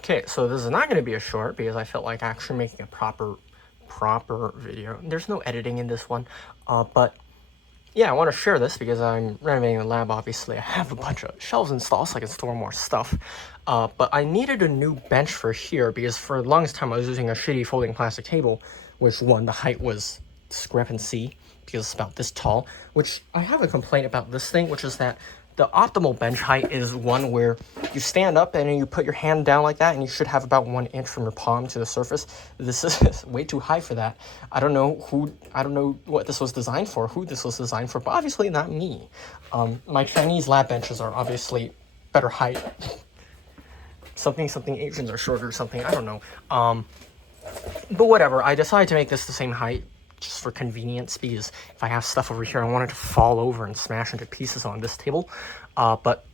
Okay, so this is not going to be a short because I felt like actually making a proper video. There's no editing in this one, but yeah, I want to share this because I'm renovating the lab. Obviously, I have a bunch of shelves installed so I can store more stuff, but I needed a new bench for here because for the longest time I was using a shitty folding plastic table, which the height was discrepancy because it's about this tall, which I have a complaint about this thing, which is that the optimal bench height is one where you stand up and you put your hand down like that, and you should have about 1 inch from your palm to the surface. This is way too high for that. I don't know what this was designed for, who this was designed for, but obviously not me. My Chinese lab benches are obviously better height. something Asians are shorter or something, I don't know. But whatever, I decided to make this the same height just for convenience, because if I have stuff over here, I want it to fall over and smash into pieces on this table. But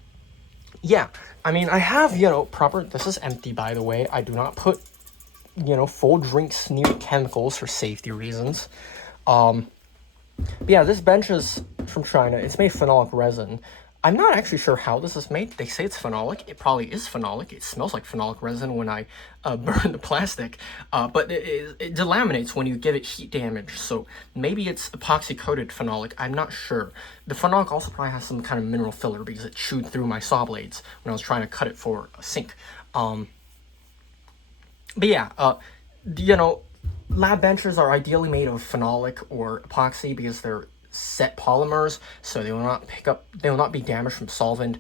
yeah, I mean, I have, this is empty, by the way. I do not put, full drinks near chemicals for safety reasons. But yeah, this bench is from China. It's made phenolic resin. I'm not actually sure how this is made. They say it's phenolic. It probably is phenolic. It smells like phenolic resin when I burn the plastic. But it delaminates when you give it heat damage. So maybe it's epoxy-coated phenolic. I'm not sure. The phenolic also probably has some kind of mineral filler because it chewed through my saw blades when I was trying to cut it for a sink. But yeah, lab benches are ideally made of phenolic or epoxy because they're set polymers, so they will not be damaged from solvent.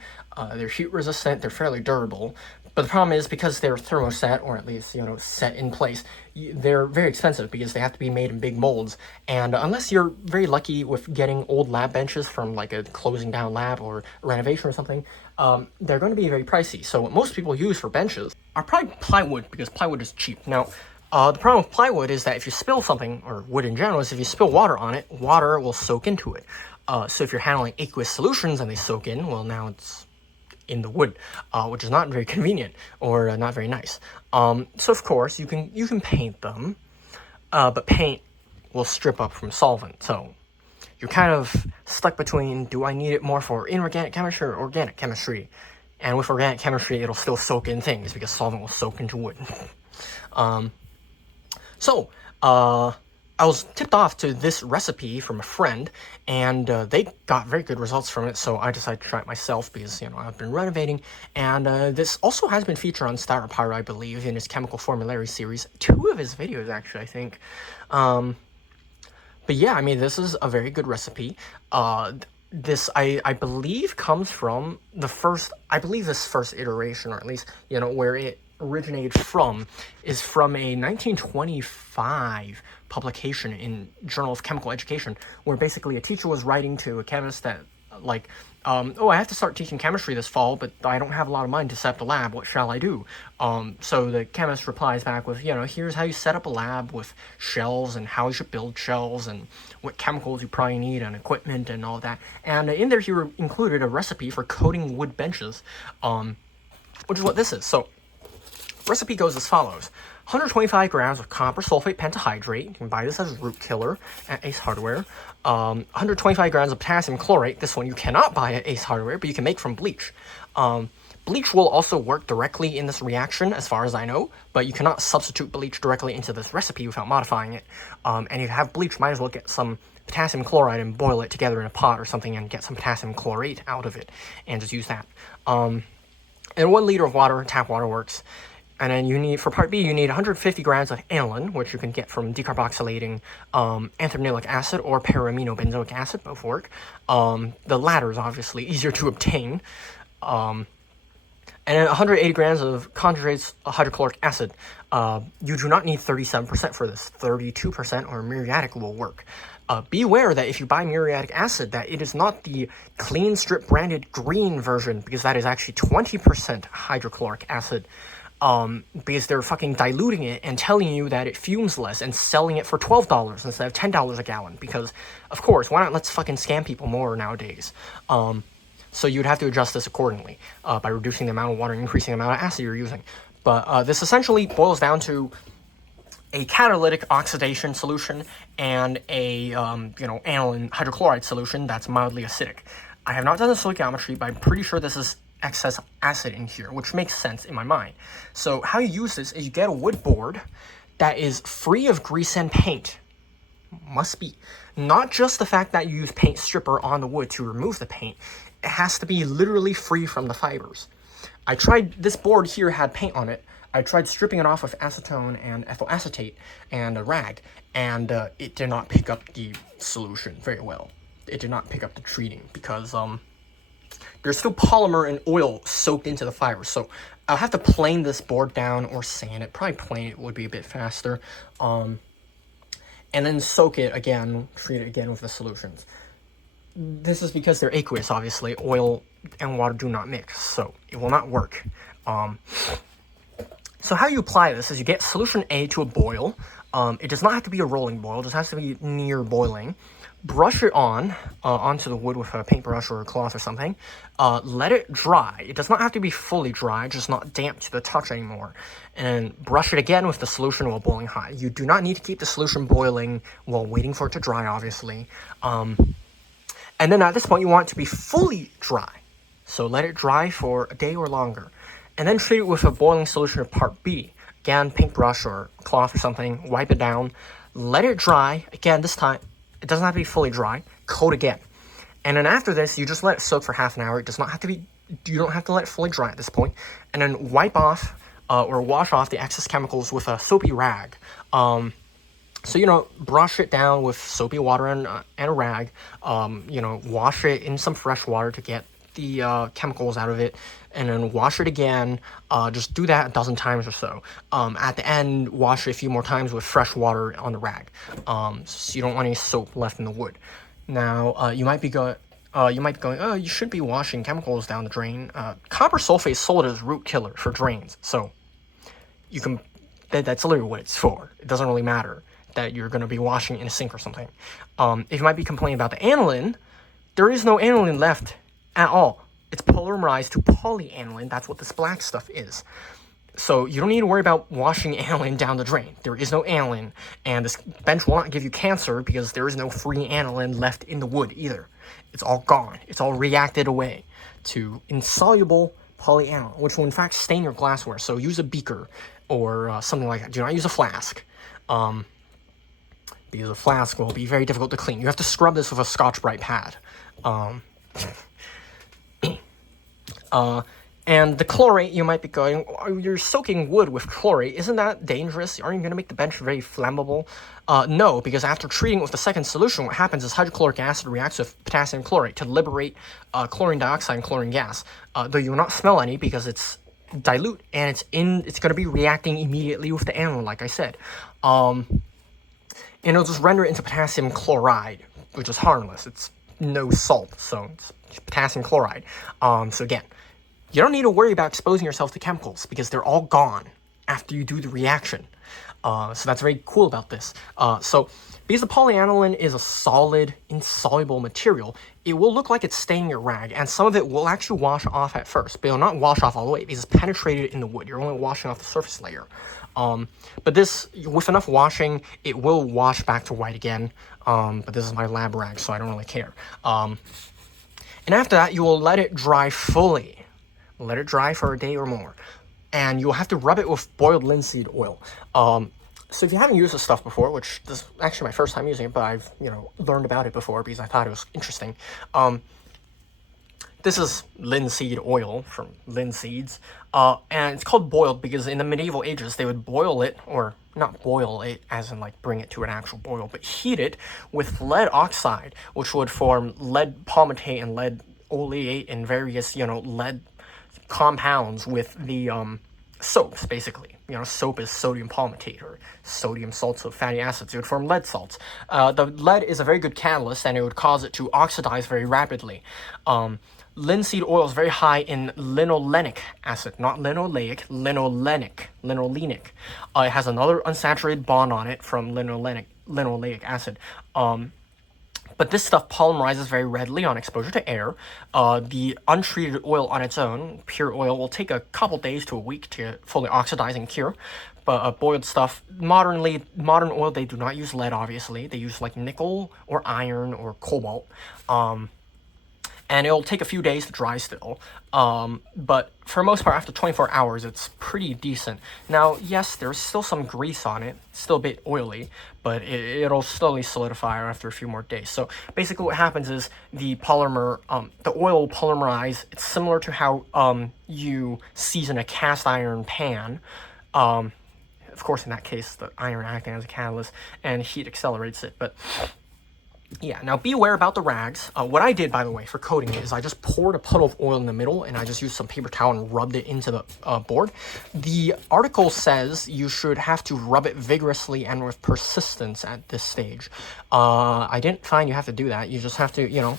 They're heat resistant, they're fairly durable, but the problem is because they're thermoset, or at least set in place, they're very expensive because they have to be made in big molds, and unless you're very lucky with getting old lab benches from like a closing down lab or a renovation or something, they're going to be very pricey. So what most people use for benches are probably plywood, because plywood is cheap. Now the problem with plywood is that if you spill something, or wood in general, is if you spill water on it, water will soak into it. So if you're handling aqueous solutions and they soak in, well, now it's in the wood, which is not very convenient or not very nice. So of course you can paint them, but paint will strip up from solvent. So you're kind of stuck between, do I need it more for inorganic chemistry or organic chemistry? And with organic chemistry, it'll still soak in things because solvent will soak into wood. So, I was tipped off to this recipe from a friend, and they got very good results from it, so I decided to try it myself because, I've been renovating, and this also has been featured on Styropyro, I believe, in his Chemical Formulary series. 2 of his videos, actually, I think. But yeah, I mean, this is a very good recipe. This, I believe, comes from this first iteration, or at least, where it originated from, is from a 1925 publication in Journal of Chemical Education, where basically a teacher was writing to a chemist that, like, oh, I have to start teaching chemistry this fall, but I don't have a lot of money to set up a lab. What shall I do? So the chemist replies back with, here's how you set up a lab with shelves and how you should build shelves and what chemicals you probably need and equipment and all that. And in there he included a recipe for coating wood benches, which is what this is. So recipe goes as follows: 125 grams of copper sulfate pentahydrate. You can buy this as root killer at Ace Hardware. 125 grams of potassium chlorate. This one you cannot buy at Ace Hardware, but you can make from bleach. Bleach will also work directly in this reaction, as far as I know, but you cannot substitute bleach directly into this recipe without modifying it. And if you have bleach, might as well get some potassium chloride and boil it together in a pot or something and get some potassium chlorate out of it and just use that. And 1 liter of water, tap water works. And then for part B, you need 150 grams of aniline, which you can get from decarboxylating anthranilic acid or para-aminobenzoic acid, both work. The latter is obviously easier to obtain. And then 180 grams of concentrated hydrochloric acid. You do not need 37% for this. 32% or muriatic will work. Beware that if you buy muriatic acid, that it is not the clean strip branded green version, because that is actually 20% hydrochloric acid. Because they're fucking diluting it and telling you that it fumes less and selling it for $12 instead of $10 a gallon, because, of course, why not? Let's fucking scam people more nowadays. So you'd have to adjust this accordingly, by reducing the amount of water and increasing the amount of acid you're using. But this essentially boils down to a catalytic oxidation solution and a, aniline hydrochloride solution that's mildly acidic. I have not done the stoichiometry, but I'm pretty sure this is excess acid in here, which makes sense in my mind. So how you use this is you get a wood board that is free of grease and paint. Must be. Not just the fact that you use paint stripper on the wood to remove the paint, it has to be literally free from the fibers. I tried, this board here had paint on it. I tried stripping it off with acetone and ethyl acetate and a rag, and it did not pick up the solution very well. It did not pick up the treating because there's still polymer and oil soaked into the fibers. So I'll have to plane this board down or sand it. Probably plane it would be a bit faster. And then soak it again, treat it again with the solutions. This is because they're aqueous, obviously. Oil and water do not mix, so it will not work. So how you apply this is you get solution A to a boil. It does not have to be a rolling boil, it just has to be near boiling. Brush it onto the wood with a paintbrush or a cloth or something. Let it dry. It does not have to be fully dry, just not damp to the touch anymore. And brush it again with the solution while boiling hot. You do not need to keep the solution boiling while waiting for it to dry, obviously. And then at this point, you want it to be fully dry. So let it dry for a day or longer. And then treat it with a boiling solution of part B. Again, paintbrush or cloth or something. Wipe it down. Let it dry. Again, this time, it doesn't have to be fully dry. Coat again. And then after this, you just let it soak for half an hour. It does not have to be, you don't have to let it fully dry at this point. And then wipe off or wash off the excess chemicals with a soapy rag. So, brush it down with soapy water and a rag. Wash it in some fresh water to get the chemicals out of it. And then wash it again. Just do that a dozen times or so. At the end, wash it a few more times with fresh water on the rag. So you don't want any soap left in the wood. Now, you might be going, oh, you should be washing chemicals down the drain. Copper sulfate is sold as root killer for drains. So you can, that's literally what it's for. It doesn't really matter that you're going to be washing in a sink or something. If you might be complaining about the aniline, there is no aniline left at all. It's polymerized to polyaniline. That's what this black stuff is. So you don't need to worry about washing aniline down the drain. There is no aniline, and this bench will not give you cancer because there is no free aniline left in the wood either. It's all gone. It's all reacted away to insoluble polyaniline, which will in fact stain your glassware. So use a beaker or something like that. Do not use a flask. Because a flask will be very difficult to clean. You have to scrub this with a Scotch-Brite pad. And the chlorate, you might be going, you're soaking wood with chlorate. Isn't that dangerous? Aren't you going to make the bench very flammable? No, because after treating it with the second solution, what happens is hydrochloric acid reacts with potassium chlorate to liberate chlorine dioxide and chlorine gas. Though you will not smell any because it's dilute and it's going to be reacting immediately with the aniline, like I said. And it'll just render it into potassium chloride, which is harmless. It's no salt, so it's potassium chloride. So again, you don't need to worry about exposing yourself to chemicals because they're all gone after you do the reaction. So that's very cool about this. So because the polyaniline is a solid, insoluble material, it will look like it's staining your rag, and some of it will actually wash off at first, but it'll not wash off all the way because it's penetrated in the wood. You're only washing off the surface layer. But this, with enough washing, it will wash back to white again. But this is my lab rag, so I don't really care. And after that, you will let it dry fully. Let it dry for a day or more. And you'll have to rub it with boiled linseed oil. So if you haven't used this stuff before, which this is actually my first time using it, but I've, learned about it before because I thought it was interesting. This is linseed oil from linseeds. And it's called boiled because in the medieval ages, they would boil it, or not boil it as in like bring it to an actual boil, but heat it with lead oxide, which would form lead palmitate and lead oleate and various, lead compounds with the soaps, basically. Soap is sodium palmitate or sodium salts of fatty acids. It would form lead salts. The lead is a very good catalyst, and it would cause it to oxidize very rapidly. Linseed oil is very high in linolenic acid, not linoleic, linolenic. It has another unsaturated bond on it from linoleic acid. But this stuff polymerizes very readily on exposure to air. The untreated oil on its own, pure oil, will take a couple days to a week to fully oxidize and cure. But boiled stuff, modern oil, they do not use lead, obviously. They use like nickel or iron or cobalt. and it'll take a few days to dry still. But for the most part, after 24 hours, it's pretty decent. Now, yes, there's still some grease on it, still a bit oily, but it'll slowly solidify after a few more days. So basically what happens is the polymer, the oil will polymerize. It's similar to how you season a cast iron pan. Of course, in that case, the iron acting as a catalyst, and heat accelerates it, but yeah, now be aware about the rags. What I did, by the way, for coating it is I just poured a puddle of oil in the middle and I just used some paper towel and rubbed it into the board. The article says you should have to rub it vigorously and with persistence at this stage. I didn't find you have to do that. You just have to, you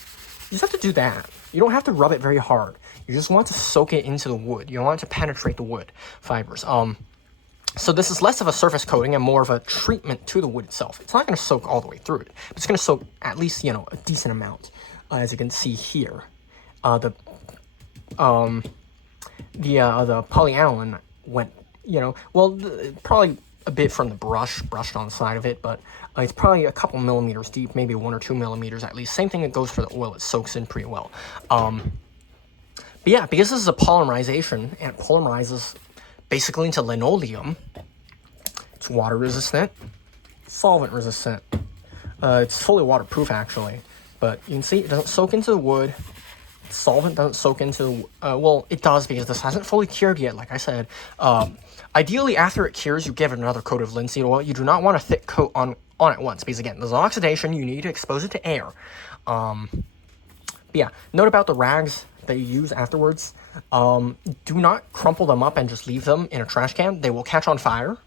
just have to do that. You don't have to rub it very hard. You just want to soak it into the wood. You don't want it to penetrate the wood fibers. So this is less of a surface coating and more of a treatment to the wood itself. It's not going to soak all the way through it, but it's going to soak at least, a decent amount, as you can see here. The polyaniline went, probably a bit from the brushed on the side of it, but it's probably a couple millimeters deep, maybe 1 or 2 millimeters at least. Same thing that goes for the oil; it soaks in pretty well. But yeah, because this is a polymerization and it polymerizes basically into linoleum. It's water resistant, solvent resistant. It's fully waterproof actually, but you can see it doesn't soak into the wood. Solvent doesn't soak into, well, it does because this hasn't fully cured yet, like I said. Ideally, after it cures, you give it another coat of linseed oil. You do not want a thick coat on at once because, again, there's oxidation. You need to expose it to air. But yeah, note about the rags that you use afterwards. Do not crumple them up and just leave them in a trash can. They will catch on fire,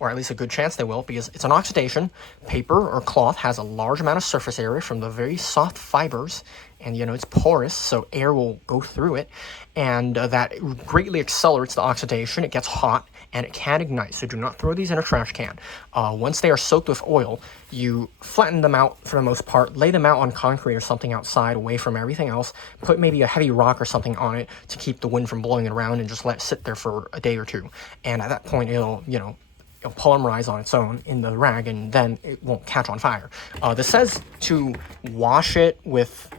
or at least a good chance they will, because it's an oxidation. Paper or cloth has a large amount of surface area from the very soft fibers, and it's porous, so air will go through it, and that greatly accelerates the oxidation. It gets hot, and it can ignite, so do not throw these in a trash can. Once they are soaked with oil, you flatten them out for the most part, lay them out on concrete or something outside away from everything else, put maybe a heavy rock or something on it to keep the wind from blowing it around, and just let it sit there for a day or two. And at that point, it'll polymerize on its own in the rag, and then it won't catch on fire. This says to wash it with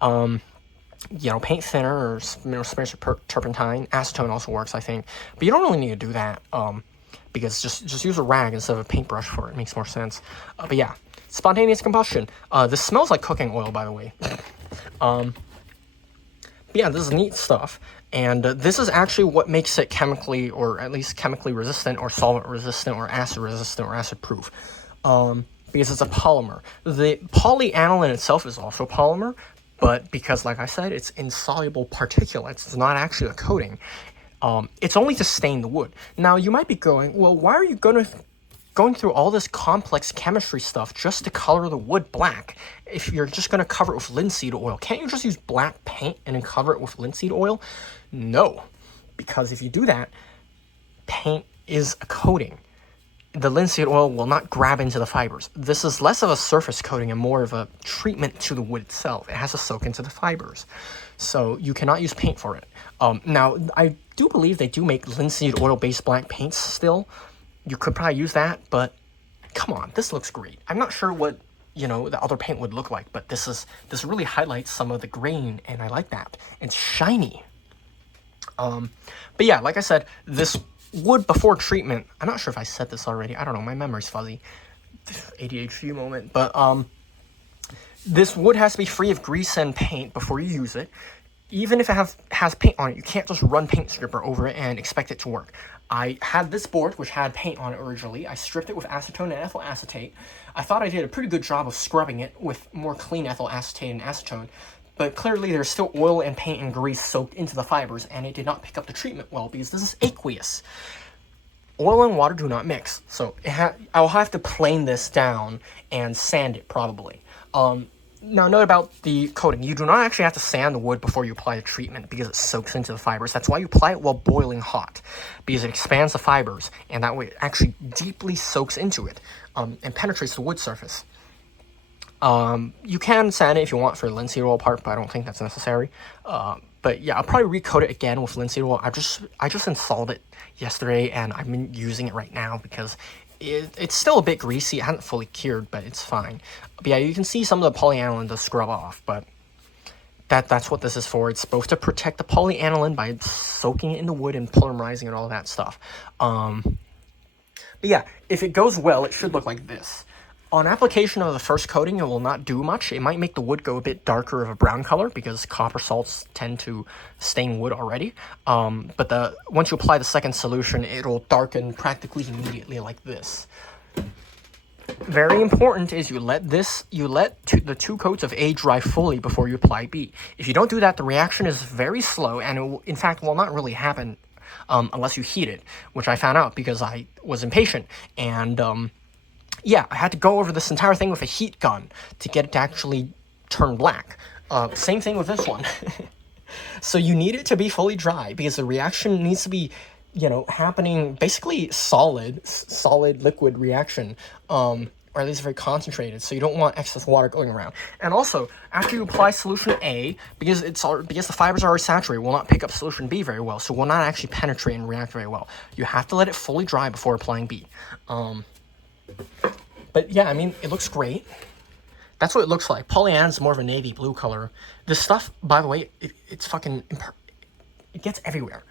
paint thinner or spirits of turpentine. Acetone also works, I think, but you don't really need to do that because just use a rag instead of a paintbrush for it. It makes more sense. But yeah, spontaneous combustion. This smells like cooking oil, by the way. But yeah, this is neat stuff, and this is actually what makes it chemically, or at least chemically resistant, or solvent resistant, or acid resistant, or acid proof. Because it's a polymer. The polyaniline itself is also polymer, but because, like I said, it's insoluble particulates, it's not actually a coating. It's only to stain the wood. Now, you might be going, well, why are you going through all this complex chemistry stuff just to color the wood black if you're just going to cover it with linseed oil? Can't you just use black paint and then cover it with linseed oil? No, because if you do that, paint is a coating. The linseed oil will not grab into the fibers. This is less of a surface coating and more of a treatment to the wood itself. It has to soak into the fibers. So you cannot use paint for it. Now, I do believe they do make linseed oil-based black paints still. You could probably use that, but come on, this looks great. I'm not sure what, the other paint would look like, but this really highlights some of the grain, and I like that. It's shiny. But yeah, like I said, this wood before treatment, I'm not sure if I said this already. I don't know, my memory's fuzzy. ADHD moment. But this wood has to be free of grease and paint before you use it. Even if it has paint on it, you can't just run paint stripper over it and expect it to work. I had this board, which had paint on it originally. I stripped it with acetone and ethyl acetate. I thought I did a pretty good job of scrubbing it with more clean ethyl acetate and acetone, but clearly there's still oil and paint and grease soaked into the fibers, and it did not pick up the treatment well because this is aqueous. Oil and water do not mix, so I'll have to plane this down and sand it probably. Now, note about the coating. You do not actually have to sand the wood before you apply the treatment because it soaks into the fibers. That's why you apply it while boiling hot, because it expands the fibers, and that way it actually deeply soaks into it and penetrates the wood surface. You can sand it if you want for the linseed oil part, but I don't think that's necessary. But yeah, I'll probably recoat it again with linseed oil. I just installed it yesterday, and I've been using it right now because it's still a bit greasy. It hasn't fully cured, but it's fine. But yeah, you can see some of the polyaniline does scrub off, but That's what this is for. It's supposed to protect the polyaniline by soaking it in the wood and polymerizing and all that stuff. But yeah, if it goes well, it should look like this. On application of the first coating, it will not do much. It might make the wood go a bit darker of a brown color because copper salts tend to stain wood already. But once you apply the second solution, it'll darken practically immediately like this. Very important is you let the 2 coats of A dry fully before you apply B. If you don't do that, the reaction is very slow, and it in fact will not really happen unless you heat it, which I found out because I was impatient, and yeah, I had to go over this entire thing with a heat gun to get it to actually turn black. Same thing with this one. So you need it to be fully dry because the reaction needs to be, happening basically solid liquid reaction, or at least very concentrated. So you don't want excess water going around. And also, after you apply solution A, because the fibers are already saturated, will not pick up solution B very well, so will not actually penetrate and react very well. You have to let it fully dry before applying B. But yeah, I mean, it looks great. That's what it looks like. Polyaniline is more of a navy blue color. This stuff, by the way, it's fucking it gets everywhere.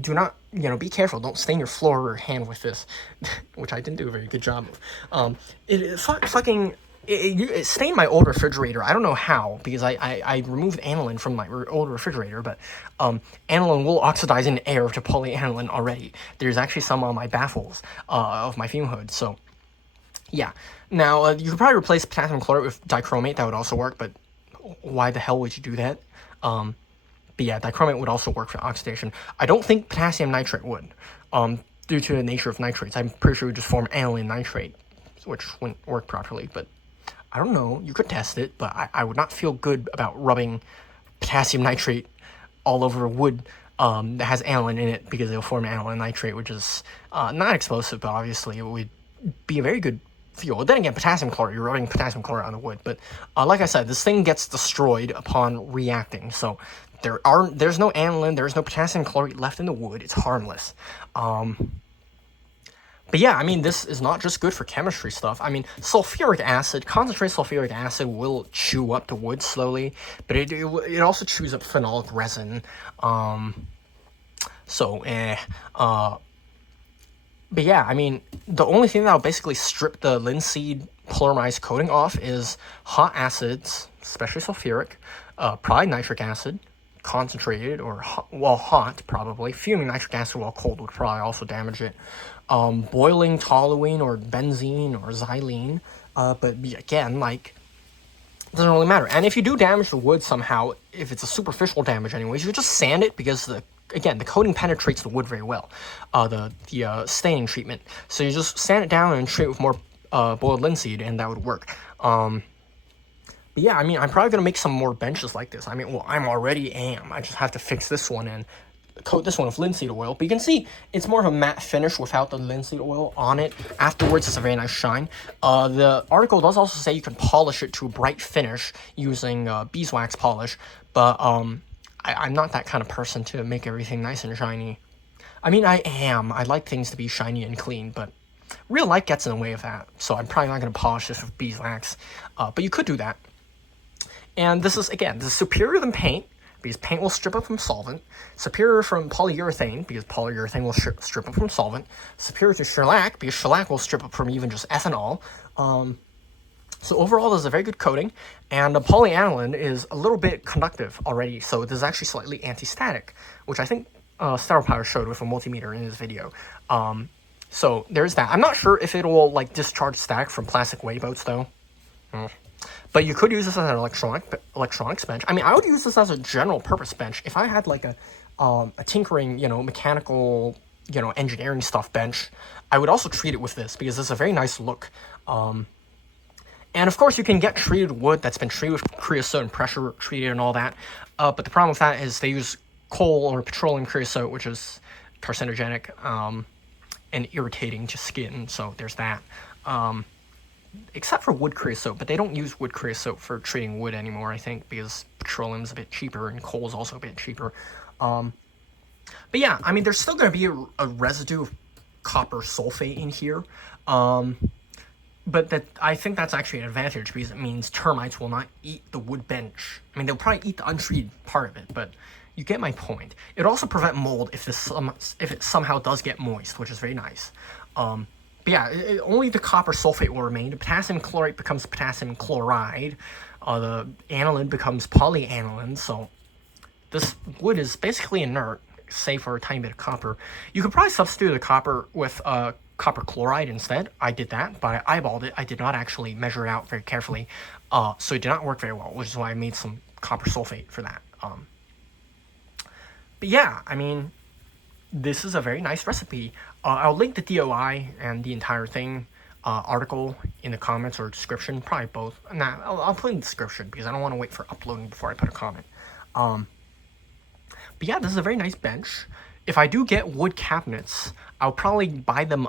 Do not, be careful. Don't stain your floor or hand with this, which I didn't do a very good job of. It stained my old refrigerator. I don't know how, because I removed aniline from my old refrigerator, but aniline will oxidize in air to polyaniline already. There's actually some on my baffles of my fume hood, so yeah. Now, you could probably replace potassium chlorate with dichromate. That would also work, but why the hell would you do that? But yeah, dichromate would also work for oxidation. I don't think potassium nitrate would, due to the nature of nitrates. I'm pretty sure it would just form aniline nitrate, which wouldn't work properly, but I don't know. You could test it, but I would not feel good about rubbing potassium nitrate all over wood that has aniline in it, because it'll form aniline nitrate, which is not explosive, but obviously it would be a very good fuel. Then again, potassium chloride, you're rubbing potassium chloride on the wood, but like I said, this thing gets destroyed upon reacting, so there's no aniline, there's no potassium chlorate left in the wood. It's harmless. But yeah, I mean, this is not just good for chemistry stuff. I mean, concentrated sulfuric acid will chew up the wood slowly, but it also chews up phenolic resin. But yeah, I mean, the only thing that will basically strip the linseed polymerized coating off is hot acids, especially sulfuric, probably nitric acid, concentrated or hot probably. Fuming nitric acid while cold would probably also damage it. Boiling toluene or benzene or xylene, but again, like, it doesn't really matter. And if you do damage the wood somehow, if it's a superficial damage anyways, you just sand it, because the coating penetrates the wood very well, the staining treatment. So you just sand it down and treat it with more boiled linseed, and that would work. But yeah, I mean, I'm probably going to make some more benches like this. I mean, well, I'm already am. I just have to fix this one and coat this one with linseed oil. But you can see it's more of a matte finish without the linseed oil on it. Afterwards, it's a very nice shine. The article does also say you can polish it to a bright finish using beeswax polish, but I'm not that kind of person to make everything nice and shiny. I mean, I am. I like things to be shiny and clean, but real light gets in the way of that. So I'm probably not going to polish this with beeswax, but you could do that. And this is superior than paint, because paint will strip up from solvent. Superior from polyurethane, because polyurethane will strip up from solvent. Superior to shellac, because shellac will strip up from even just ethanol. So overall, this is a very good coating, and the polyaniline is a little bit conductive already, so this is actually slightly anti-static, which I think Power showed with a multimeter in his video. So there's that. I'm not sure if it will discharge static from plastic weight boats though. But you could use this as an electronics bench. I mean, I would use this as a general purpose bench. If I had a tinkering, mechanical, engineering stuff bench, I would also treat it with this, because it's a very nice look. And of course, you can get treated wood that's been treated with creosote and pressure treated and all that. But the problem with that is they use coal or petroleum creosote, which is carcinogenic and irritating to skin. So there's that. Except for wood creosote, but they don't use wood creosote for treating wood anymore, I think, because petroleum's a bit cheaper and coal's also a bit cheaper. But yeah, I mean, there's still going to be a residue of copper sulfate in here. But that I think that's actually an advantage because it means termites will not eat the wood bench. I mean, they'll probably eat the untreated part of it, but you get my point. It also prevent mold if it somehow does get moist, which is very nice. But yeah, only the copper sulfate will remain. The potassium chlorate becomes potassium chloride. The aniline becomes polyaniline. So this wood is basically inert, save for a tiny bit of copper. You could probably substitute the copper with copper chloride instead. I did that, but I eyeballed it. I did not actually measure it out very carefully, so it did not work very well, which is why I made some copper sulfate for that. But yeah, I mean, this is a very nice recipe. I'll link the DOI and the entire thing article in the comments or description, probably both. Nah, I'll put in the description because I don't want to wait for uploading before I put a comment. But yeah, this is a very nice bench. If I do get wood cabinets, I'll probably buy them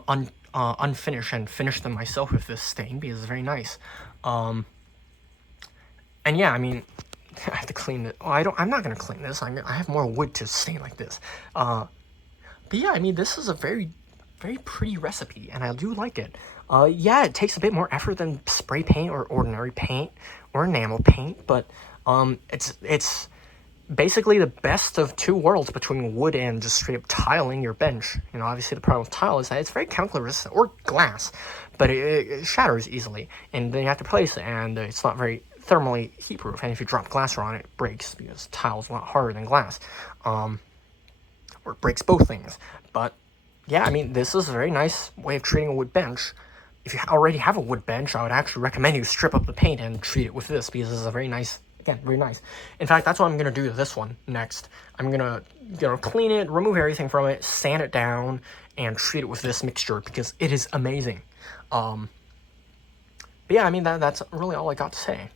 unfinished and finish them myself with this stain because it's very nice. And yeah, I mean, I have to clean it. Oh, I'm not gonna clean this. I have more wood to stain like this. But yeah, I mean, this is a very, very pretty recipe, and I do like it. Yeah, it takes a bit more effort than spray paint or ordinary paint or enamel paint, but it's basically the best of two worlds between wood and just straight up tiling your bench. You know, obviously the problem with tile is that it's very chemical resistant, or glass, but it shatters easily, and then you have to replace it, and it's not very thermally heat proof, and if you drop glass on it, it breaks because tile is a lot harder than glass, or it breaks both things. But yeah, I mean, this is a very nice way of treating a wood bench. If you already have a wood bench, I would actually recommend you strip up the paint and treat it with this because this is a very nice, again, very nice. In fact, that's what I'm going to do to this one next. I'm going to, clean it, remove everything from it, sand it down, and treat it with this mixture because it is amazing. But yeah, I mean, that's really all I got to say.